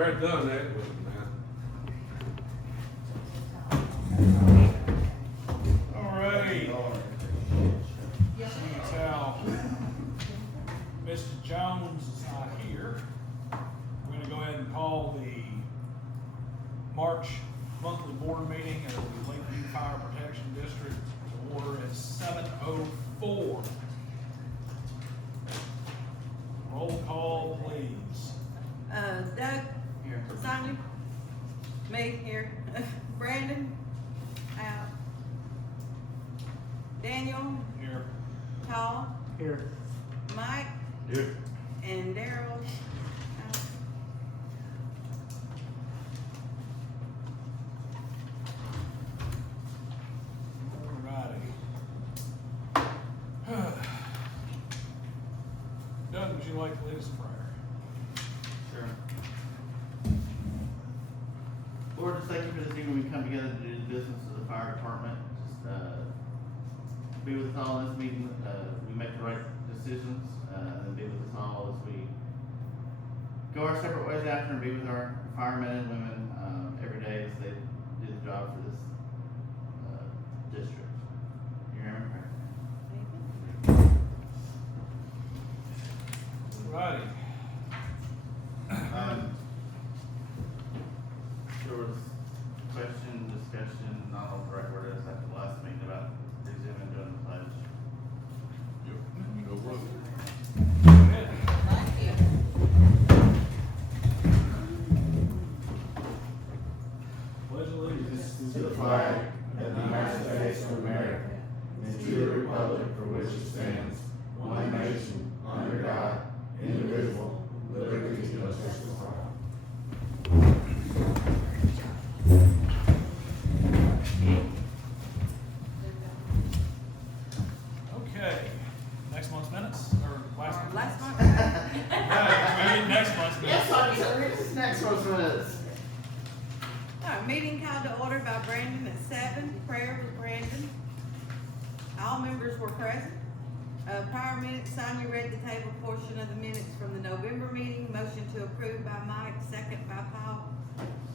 already done that with them now. All right. Seeing as how Mr. Jones is not here, we're gonna go ahead and call the March monthly board meeting of the Lakeview Fire Protection District to order at 7:04. Roll call, please. Doug, Here. Sonia, me here, Brandon, out. Daniel, Here. Paul, Here. Mike, Here. and Daryl. out. Alrighty. Doug, would you like to lead us in prayer? Sure. Lord, just thank you for this evening we come together to do the business of the fire department. Just be with us all in this meeting. We make the right decisions, and be with us all as we go our separate ways after, and be with our firemen and women every day as they do the job for this district. You hear me? Alrighty. There was discussion, I don't know what the right word is, after the last meeting about resuming doing the pledge. Go run. Go ahead. Pledge allegiance To the flag of the United States of America, and to the republic for which it stands, one nation, under God, indivisible, with liberty and justice for all. Okay, next month's minutes, or last month's? Last month. Right, we need next month's minutes. Yes, I'm sorry, this next one's minutes. Alright, meeting called to order by Brandon at 7, prayer with Brandon. All members were present. Prior minutes, Sonia read the table portion of the minutes from the November meeting, motion to approve by Mike, second by Paul,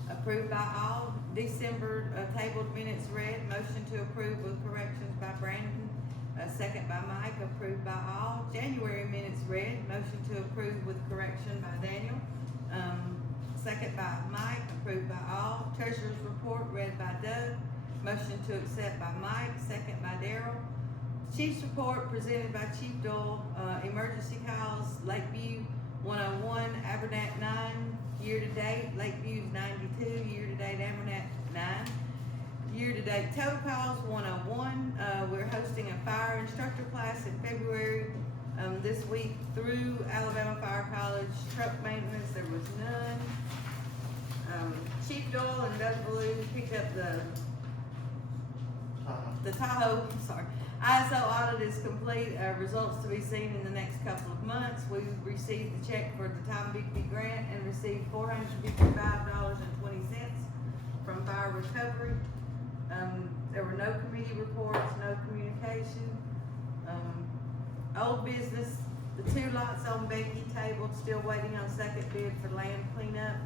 approved by all. December, tabled minutes read, motion to approve with corrections by Brandon, second by Mike, approved by all. January minutes read, motion to approve with correction by Daniel, second by Mike, approved by all. Treasurer's report read by Doug, motion to accept by Mike, second by Daryl. Chief's report presented by Chief Doyle, emergency calls, Lakeview 101, Abernac 9, year-to-date, Lakeview's 92, year-to-date Abernac 9. Year-to-date total calls 101, we're hosting a fire instructor class in February, this week through Alabama Fire College. Truck maintenance, there was none. Chief Doyle and Doug Ballou picked up the Tahoe, sorry. ISO audit is complete, results to be seen in the next couple of months. We received the check for the Tom Bigby grant and received $455.20 from Fire Recovery. There were no committee reports, no communication. Old business, the 2 lots on Becky tabled, still waiting on second bid for land cleanup.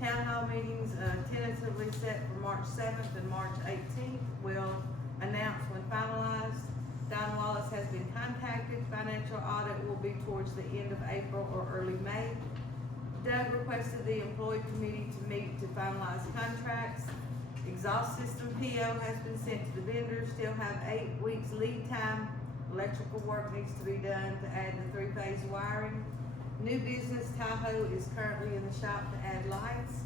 Town hall meetings, tentatively set for March 7th and March 18th. We'll announce when finalized. Don Wallace has been contacted. Financial audit will be towards the end of April or early May. Doug requested the employee committee to meet to finalize contracts. Exhaust system PO has been sent to the vendor. Still have 8 weeks lead time. Electrical work needs to be done to add the 3-phase wiring. New business, Tahoe is currently in the shop to add lights.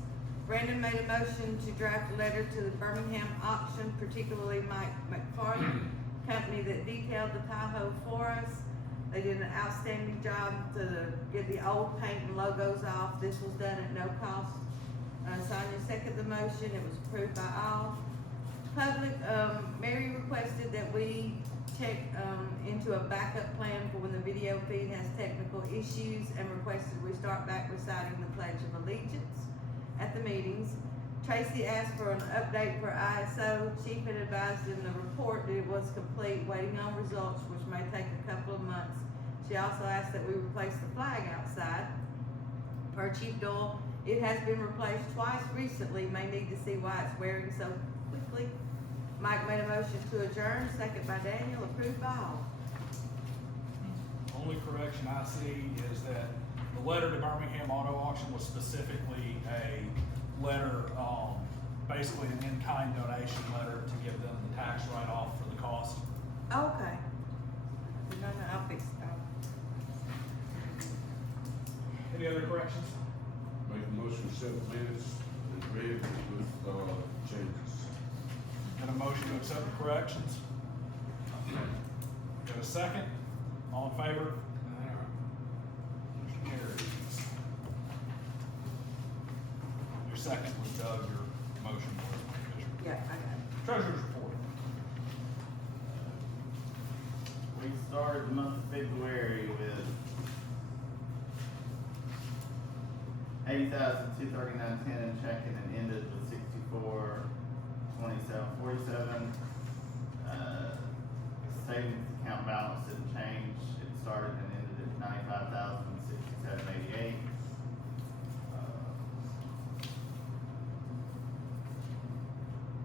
Brandon made a motion to draft a letter to the Birmingham auction, particularly Mike McFarland, company that detailed the Tahoe for us. They did an outstanding job to get the old paint and logos off. This was done at no cost. Sonia seconded the motion. It was approved by all. Public, Mary requested that we check into a backup plan for when the video feed has technical issues, and requested we start back reciting the Pledge of Allegiance at the meetings. Tracy asked for an update for ISO. Chief had advised in the report that it was complete, waiting on results, which may take a couple of months. She also asked that we replace the flag outside. per Chief Doyle. It has been replaced twice recently, may need to see why it's wearing so quickly. Mike made a motion to adjourn, second by Daniel, approved by all. Only correction I see is that the letter to Birmingham Auto Auction was specifically a letter, basically an in-kind donation letter to give them the tax write-off for the cost. Okay. No, I'll fix it. Any other corrections? Make a motion, to accept minutes as read with, changes. Got a motion to accept the corrections? Got a second? All in favor? Motion carries. Your second was Doug, your motion was Fisher. Yeah, I got it. Treasurer's report. We started the month of February with $80,239.10 in checking and ended with $64,27.47. Savings account balance didn't change. It started and ended at $95,067.88.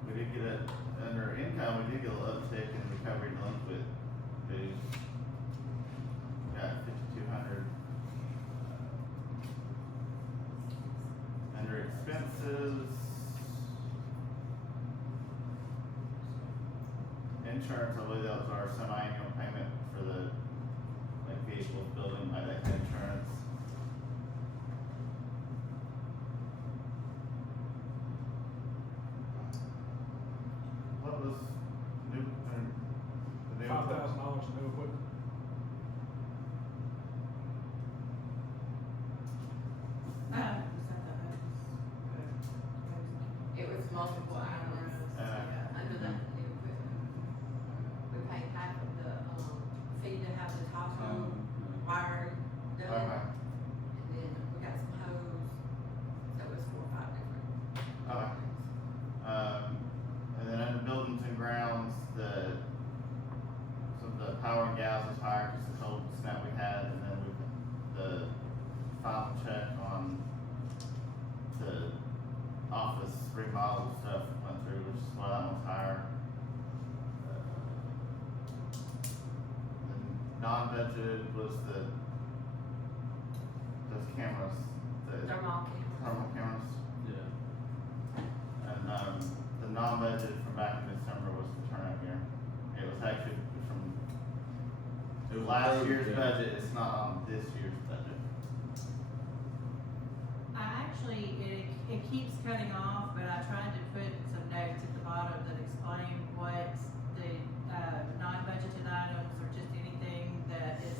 We did get under income, we did get a little uptick in recovery delinquent dues. Got 5,200. Under expenses, insurance, I believe that was our semi-annual payment for the, like, vehicles, building, like that kind of insurance. What was new, the new? $5,000 in new equipment. It was multiple hours under the new equipment. We paid half of the, fee to have the top wiring done. Okay. And then we got some hose, so it was 4 or 5 different. Okay. And then under buildings and grounds, some of the power and gas was higher because the cold snap we had, and then the final check on the office remodel stuff went through, which is why that one's higher. The non-budgeted was those cameras, the Thermal cameras. thermal cameras. Yeah. And, the non-budget from back in December was the turnout gear. It was actually from It was last approved, year's yeah. budget, it's not on this year's budget. It keeps cutting off, but I tried to put some notes at the bottom that explain what the, non-budgeted items or just anything that is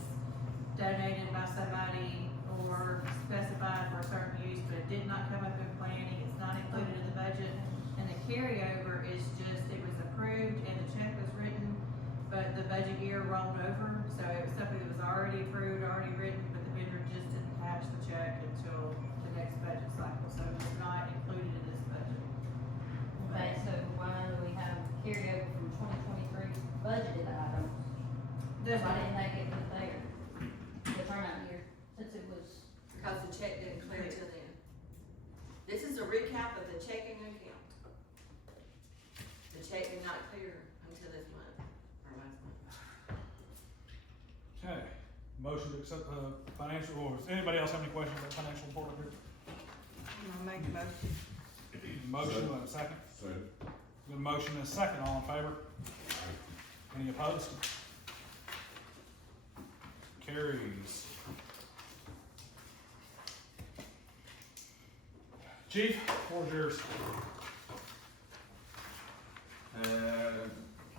donated by somebody or specified for a certain use, but it did not come up in planning, it's not included in the budget. And the carryover is just, it was approved and the check was written, but the budget year rolled over, so it was something that was already approved, already written, but the vendor just didn't attach the check until the next budget cycle, so it's not included in this budget. Okay, so why do we have carryover from 2023 budgeted items? There's Why didn't they get put there, the turnout year, since it was, Because the check didn't clear till then. This is a recap of the checking account. The check did not clear until this month, or last month. Okay, motion to accept the financial reports. Anybody else have any questions about financial report up here? I'll make a motion. Motion, and a second. So, Good motion and a second, all in favor? Any opposed? Carries. Chief, floor is yours.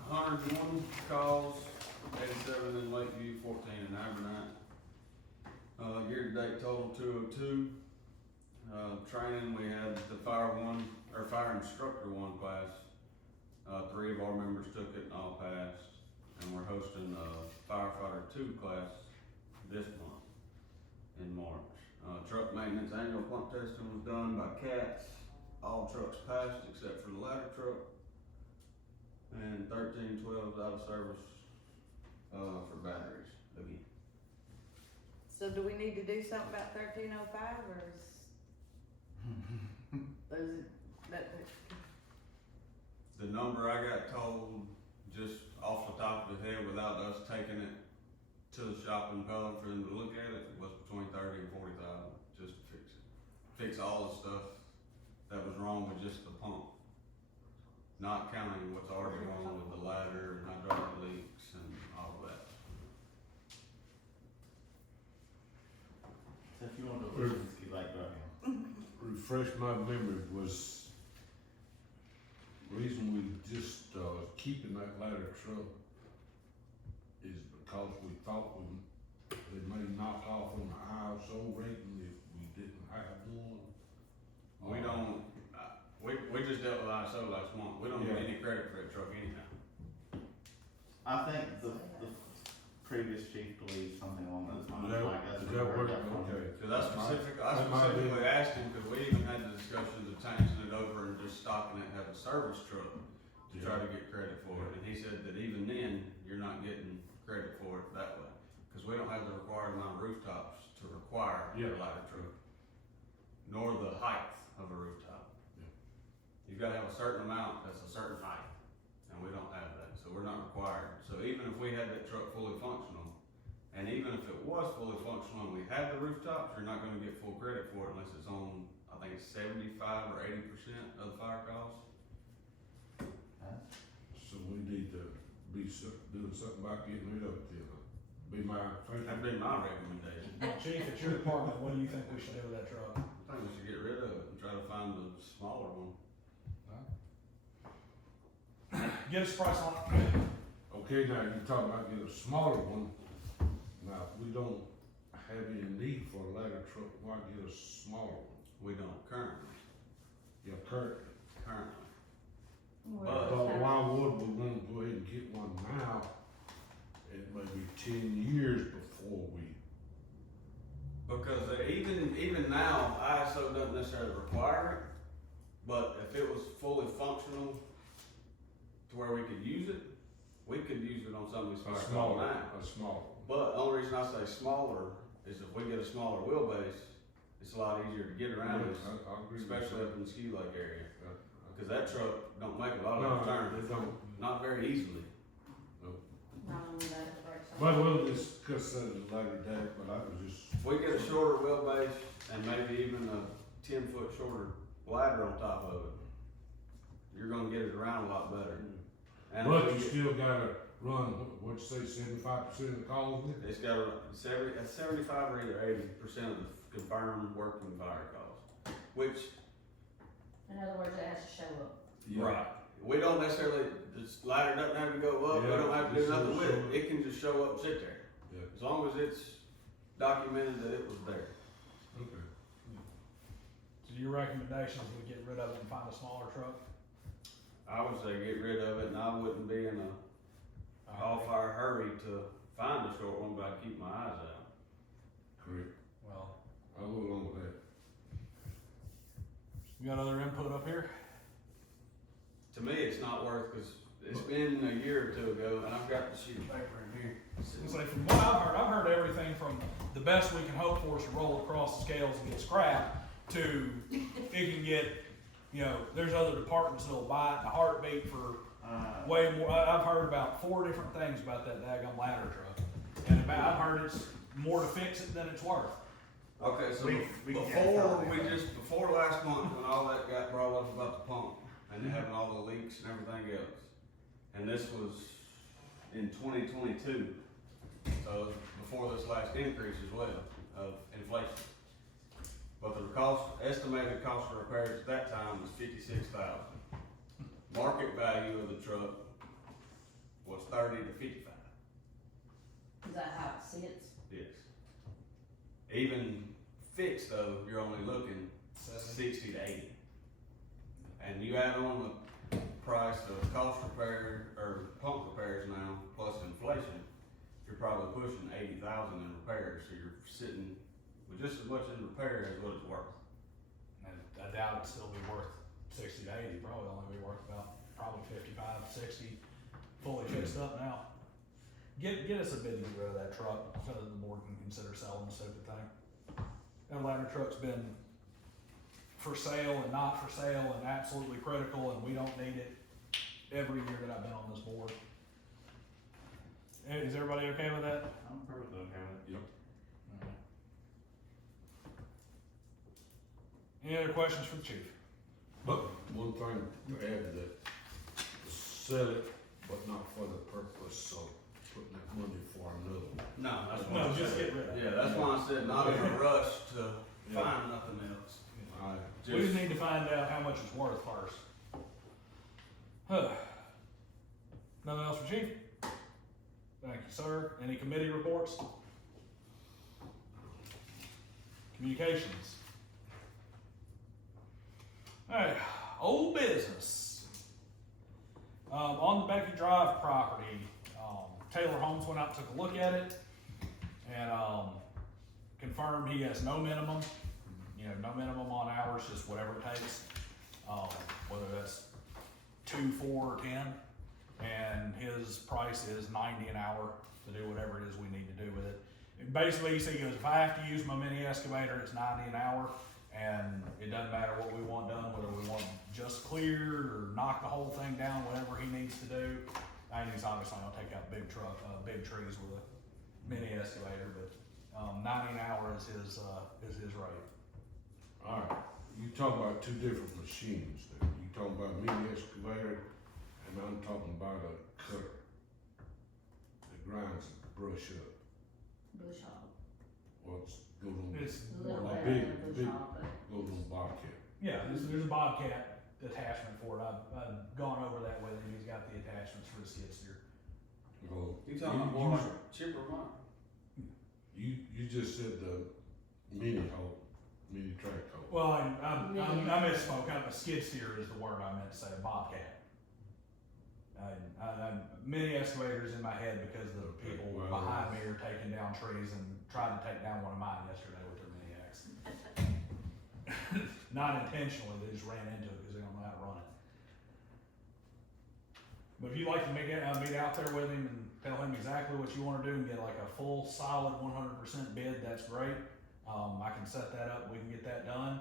101 calls, 87 in Lakeview, 14 in Abernathy. Year-to-date total 202. Training, we had the fire instructor 1 class. 3 of our members took it and all passed. And we're hosting a firefighter 2 class this month in March. Truck maintenance annual pump testing was done by CATS. All trucks passed except for the ladder truck. And 1312 out of service, for batteries again. So do we need to do something about 1305 or is that, The number I got told, just off the top of the head, without us taking it to the shop in Pelham for them to look at it, was between 30 and 40,000, just to fix it. Fix all the stuff that was wrong with just the pump. Not counting what's already wrong with the ladder and hydraulic leaks and all of that. So if you want to, if you like, go ahead. Refresh my memory, was reason we just, keeping that ladder truck is because we thought they may knock off on the ISO rating if we didn't have one. We don't, we just dealt with ISO last month, we don't get Yeah. any credit for that truck anyhow. I think the previous chief believes something along those lines, like that's. Is where that we work? heard that from. Okay. Cause I That might be- specifically asked him, cause we even had the discussions of changing it over and just stocking it as a service truck to try to get credit for it, and he said that even then, you're not getting credit for it that way. Cause we don't have the required amount of rooftops to require a Yeah. ladder truck, nor the height of a rooftop. Yeah. You've gotta have a certain amount that's a certain height, and we don't have that, so we're not required. So even if we had that truck fully functional, and even if it was fully functional and we had the rooftops, you're not gonna get full credit for it unless it's on, I think it's 75 or 80% of the fire cost. So we need to be doing something about getting rid of it then. Be my thinking. That'd be my recommendation. Chief, it's your department, what do you think we should do with that truck? I think we should get rid of it and try to find the smaller one. Get us a price on it. Okay, now you're talking about getting a smaller one. Now, if we don't have any need for a ladder truck, why get a smaller one? We don't currently, Yeah, currently. But- But why would we want to go ahead and get one now? It may be 10 years before we. because even now, ISO doesn't necessarily require it, but if it was fully functional to where we could use it on some of these A fire calls smaller, now. a smaller. But the only reason I say smaller is if we get a smaller wheelbase, it's a lot easier to get around, Yes, I agree with especially that. up in the ski lake area. Uh, Cause that truck don't make a lot No, of turns, they don't. not very easily. Not only that, it breaks. But we'll discuss that at a later date, but I was just, If we get a shorter wheelbase and maybe even a 10-foot shorter ladder on top of it, you're gonna get it around a lot better. And but if you we get- still gotta run, what'd you say, 75% of the calls with it? it's got a 75 or either 80% of the confirmed working fire calls, which, In other words, it has to show up. right, we don't necessarily, this ladder doesn't have to go up, we Yeah, don't have to do just nothing with show it, up. it can just show up and sit there. Yeah. As long as it's documented that it was there. Okay. So your recommendation is we get rid of it and find a smaller truck? I would say get rid of it, and I wouldn't be in a all-fire hurry to find a short one, but I'd keep my eyes out. Correct. Well, I'll go along with that. you got other input up here? To me, it's not worth, cause it's been a year or two ago, and I've got the sheet of paper in here. I was gonna say, from what I've heard everything from the best we can hope for is to roll across the scales and get scrapped to it can get, there's other departments that'll buy it in a heartbeat for way more. I've heard about 4 different things about that daggone ladder truck. And I've heard it's more to fix it than it's worth. Okay, so We can before last month, when all that got brought up about the pump, and having all the leaks and everything else, and this was in 2022, so before this last increase as well of inflation. But the estimated cost of repairs at that time was $56,000. Market value of the truck was $30 to $55. Is that how it sits? Yes. Even fixed though, you're only looking 60 to 80. And you add on the price of cost repair or pump repairs now, plus inflation, you're probably pushing 80,000 in repairs. So you're sitting with just as much in repair as what it's worth. And I doubt it'd still be worth 60 to 80, probably only be worth about 55, 60, fully fixed up now. get us a bid to get rid of that truck, so that the board can consider selling the stupid thing. That ladder truck's been for sale and not for sale and absolutely critical, and we don't need it every year that I've been on this board. Hey, is everybody okay with that? I'm perfectly okay with it. Yep. Any other questions for the chief? But one thing to add to that, sell it, but not for the purpose of putting that money for another one. No, that's why. No, I just said- get rid of it. Yeah, that's why I said not in a rush to Yeah. find nothing else. I, We just need to find out how much it's worth first. Nothing else for chief? Thank you, sir. Any committee reports? Communications? Alright, old business. On the Becky Drive property, Taylor Holmes went out and took a look at it and, confirmed he has no minimum, no minimum on hours, just whatever it takes. Whether that's 2, 4, or 10, and his price is $90 an hour to do whatever it is we need to do with it. And basically, he goes, if I have to use my mini excavator, it's $90 an hour, and it doesn't matter what we want done, whether we want just cleared or knock the whole thing down, whatever he needs to do. And he's obviously gonna take out big trees with a mini excavator, but, 90 an hour is his rate. alright, you talk about two different machines there. You talking about mini excavator, and I'm talking about a cutter that grinds the brush up. Bush hog. What's goes on, It's, A little Like better big- than a bush big- hog, but goes on Bobcat. yeah, there's a Bobcat attachment for it. I've gone over that with him. He's got the attachments for the skid steer. Well, You talking about more like chipper one? you just said the mini track hoe. Well, I Mini. misspoke. A skid steer is the word I meant to say. Bobcat. Mini excavators in my head because the people Well, behind me are taking down trees and tried to take down one of mine yesterday with their mini X. Not intentionally, they just ran into it because they don't know how to run it. But if you'd like to meet out there with him and tell him exactly what you wanna do and get like a full, solid 100% bid, that's great. I can set that up, we can get that done.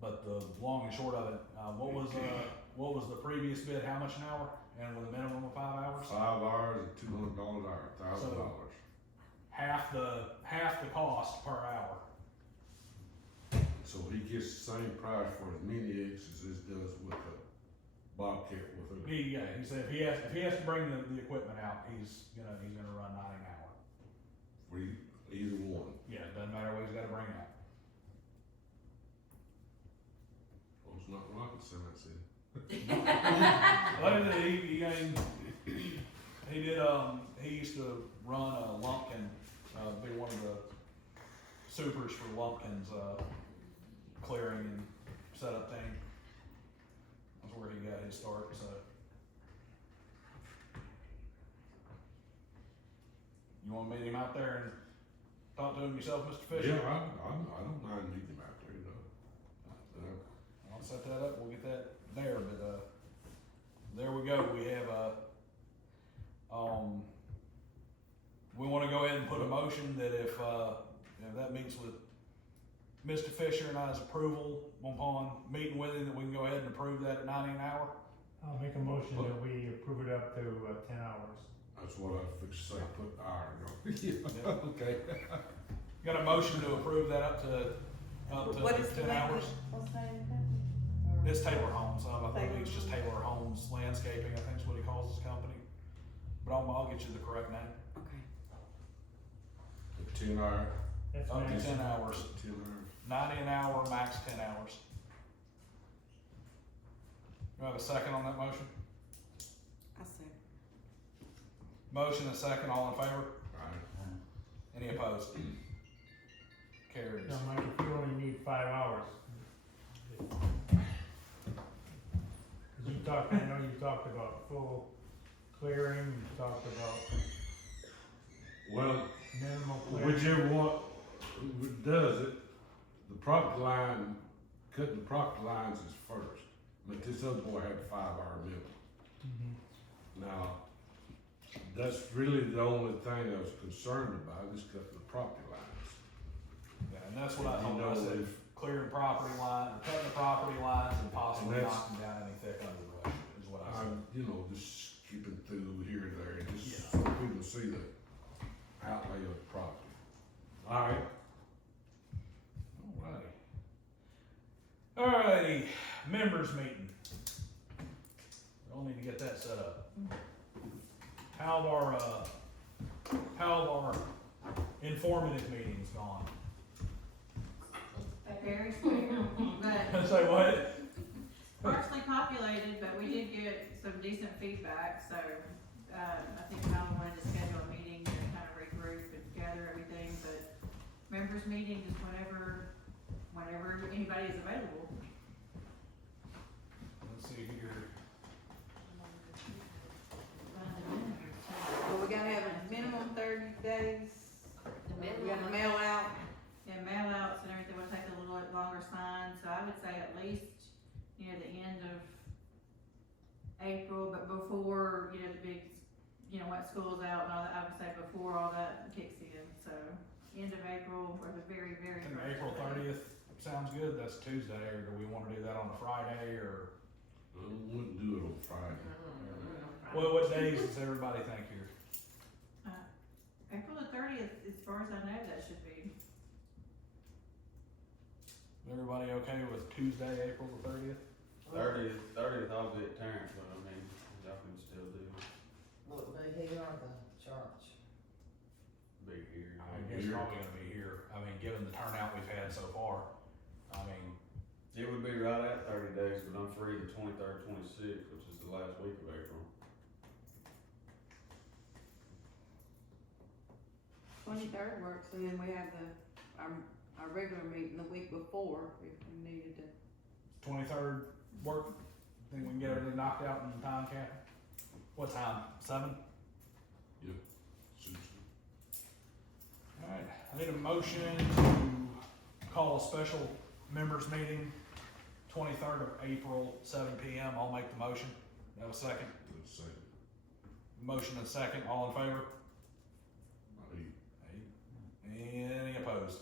But the long and short of it, what was the previous bid, how much an hour? And with a minimum of 5 hours? 5 hours at $200 an hour, $1,000. Half the cost per hour. So he gets the same price for his mini X as this does with the Bobcat with a. He said if he has to bring the equipment out, he's gonna run 90 an hour. For either one. Yeah, it doesn't matter what he's gotta bring out. Well, it's not rocket science, is it? But he used to run a Lumpkin, be one of the supers for Lumpkin's, clearing and setup thing. That's where he got his start, so. You wanna meet him out there and talk to him yourself, Mr. Fisher? Yeah, I don't mind meeting him out there, you know. I'll set that up, we'll get that there, but, there we go, we have, we wanna go ahead and put a motion that if that meets with Mr. Fisher and I's approval upon meeting with him, that we can go ahead and approve that at 90 an hour. I'll make a motion that we approve it up to 10 hours. That's what I was fixing to say, put the iron on. Yeah, okay. Got a motion to approve that up to What is the 10 hours? what's the name of the company? It's Taylor Homes, I think Taylor it's just Homes. Taylor Homes Landscaping, I think is what he calls his company. But I'll get you the correct name. Okay. The 10 hour. That's Up to nice. 10 hours. 10 hours. 90 an hour, max 10 hours. You have a second on that motion? I see. Motion and second, all in favor? Right. Any opposed? Carries. Now, Mike, if you only need 5 hours. I know you talked about full clearing, you talked about Well, minimal clearing. whichever one does it, the property line, cutting the property lines is first. But this other boy had a 5 hour minimum. Mhm. Now, That's really the only thing I was concerned about, is cutting the property lines. Yeah, and that's what I You told know, her, I said, if- clearing property line, or cutting the property lines and possibly And that's- knocking down any thick underbrush, is what I said. You know, just skipping through here and there, just Yeah. so people see the outlay of the property. Alright, Alrighty, members meeting. We'll need to get that set up. How have our informative meetings gone? Very clear, but Say what? sparsely populated, but we did get some decent feedback, so, I think Alan wanted to schedule a meeting to kind of regroup and gather everything, but members meeting is whenever anybody is available. Let's see here. Well, we gotta have a minimum 30 days. We gotta mail out. Yeah, mail outs and everything will take a little longer sign, so I would say at least, the end of April, but before, the big, when school's out and all that, I would say before all that kicks in, so end of April or the very, very And first April day. 30th sounds good, that's Tuesday, or do we wanna do that on a Friday, or, I wouldn't do it on Friday. what days does everybody think here? April the 30th, as far as I know, that should be. Everybody okay with Tuesday, April the 30th? 30th, I'll be at Terrence, but I mean, y'all can still do Will it be here or the church? be here. I guess probably gonna be here, I mean, given the turnout we've had so far, I mean, It would be right at 30 days, but I'm free the 23rd, 26th, which is the last week of April. 23rd works, and then we have our regular meeting the week before, if we needed to. 23rd work, think we can get everything knocked out in time, Kathy? What time, 7? Suits Alright, I need a motion to call a special members meeting, 23rd of April, 7 p.m. I'll make the motion. You have a second? me. Let's say, Motion and second, all in favor? hey, Any opposed?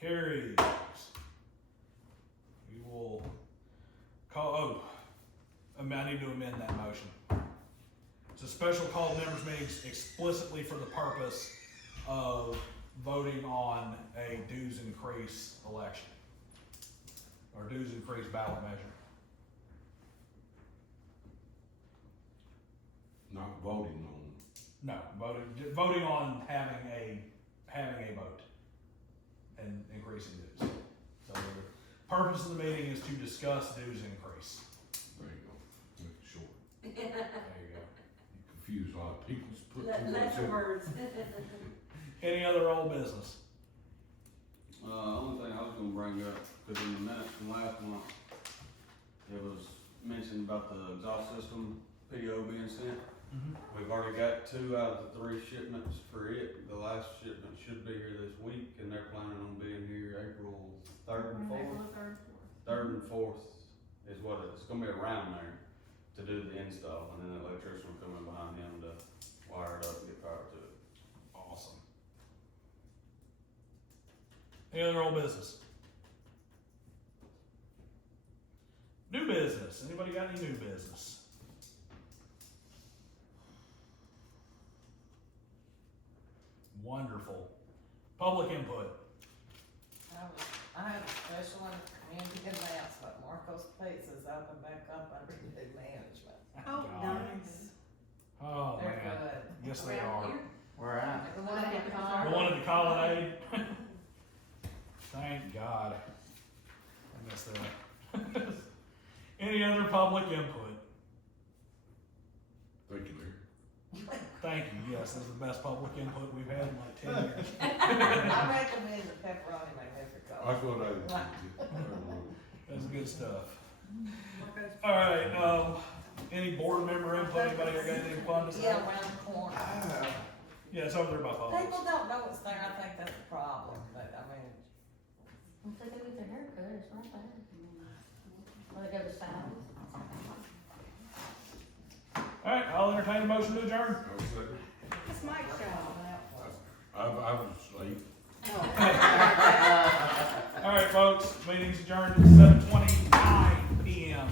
Carries. We will call, I need to amend that motion. It's a special called members meetings explicitly for the purpose of voting on a dues increase election. Or dues increase ballot measure. not voting on, No, voting on having a vote and increasing dues. So the purpose of the meeting is to discuss dues increase. there you go, make it short. There you go. You confuse a lot of people, just put too much Lesser in. words. Any other old business? Only thing I was gonna bring up, cause in the minutes from last month, it was mentioned about the exhaust system PO being sent. We've already got 2 out of the 3 shipments for it. The last shipment should be here this week, and they're planning on being here April 3rd and 4th. April the 3rd, 4th. 3rd and 4th is what it's gonna be around there to do the install, and then the electrician will come in behind him to wire it up and get power to it. Awesome. Any other old business? New business. Anybody got any new business? Wonderful. Public input. I have a special community announcement, Marco's Pizza's open back up under new management. Oh, God. nice. Oh, They're man. good. Yes, they Around are. here? Where at? The one at the The car. one at the Colonnade. Thank God. I missed that. Any other public input? Thank you, Larry. Thank you. Yes, this is the best public input we've had in like 10 years. I recommend the pepperoni magnifico. That's what I did. That's good stuff. All right, any board member input? Anybody got anything fun to say? Yeah, around the corner. Yeah, it's over there by Publix. People don't know it's there, I think that's the problem, but I mean, Once they go get their hair cut, it's not bad. Or they go to Sally's. All right, I'll entertain entertain a motion to adjourn. I was like, It's Mike's show. I was asleep. All right, folks, meeting's adjourned at 7:29 PM.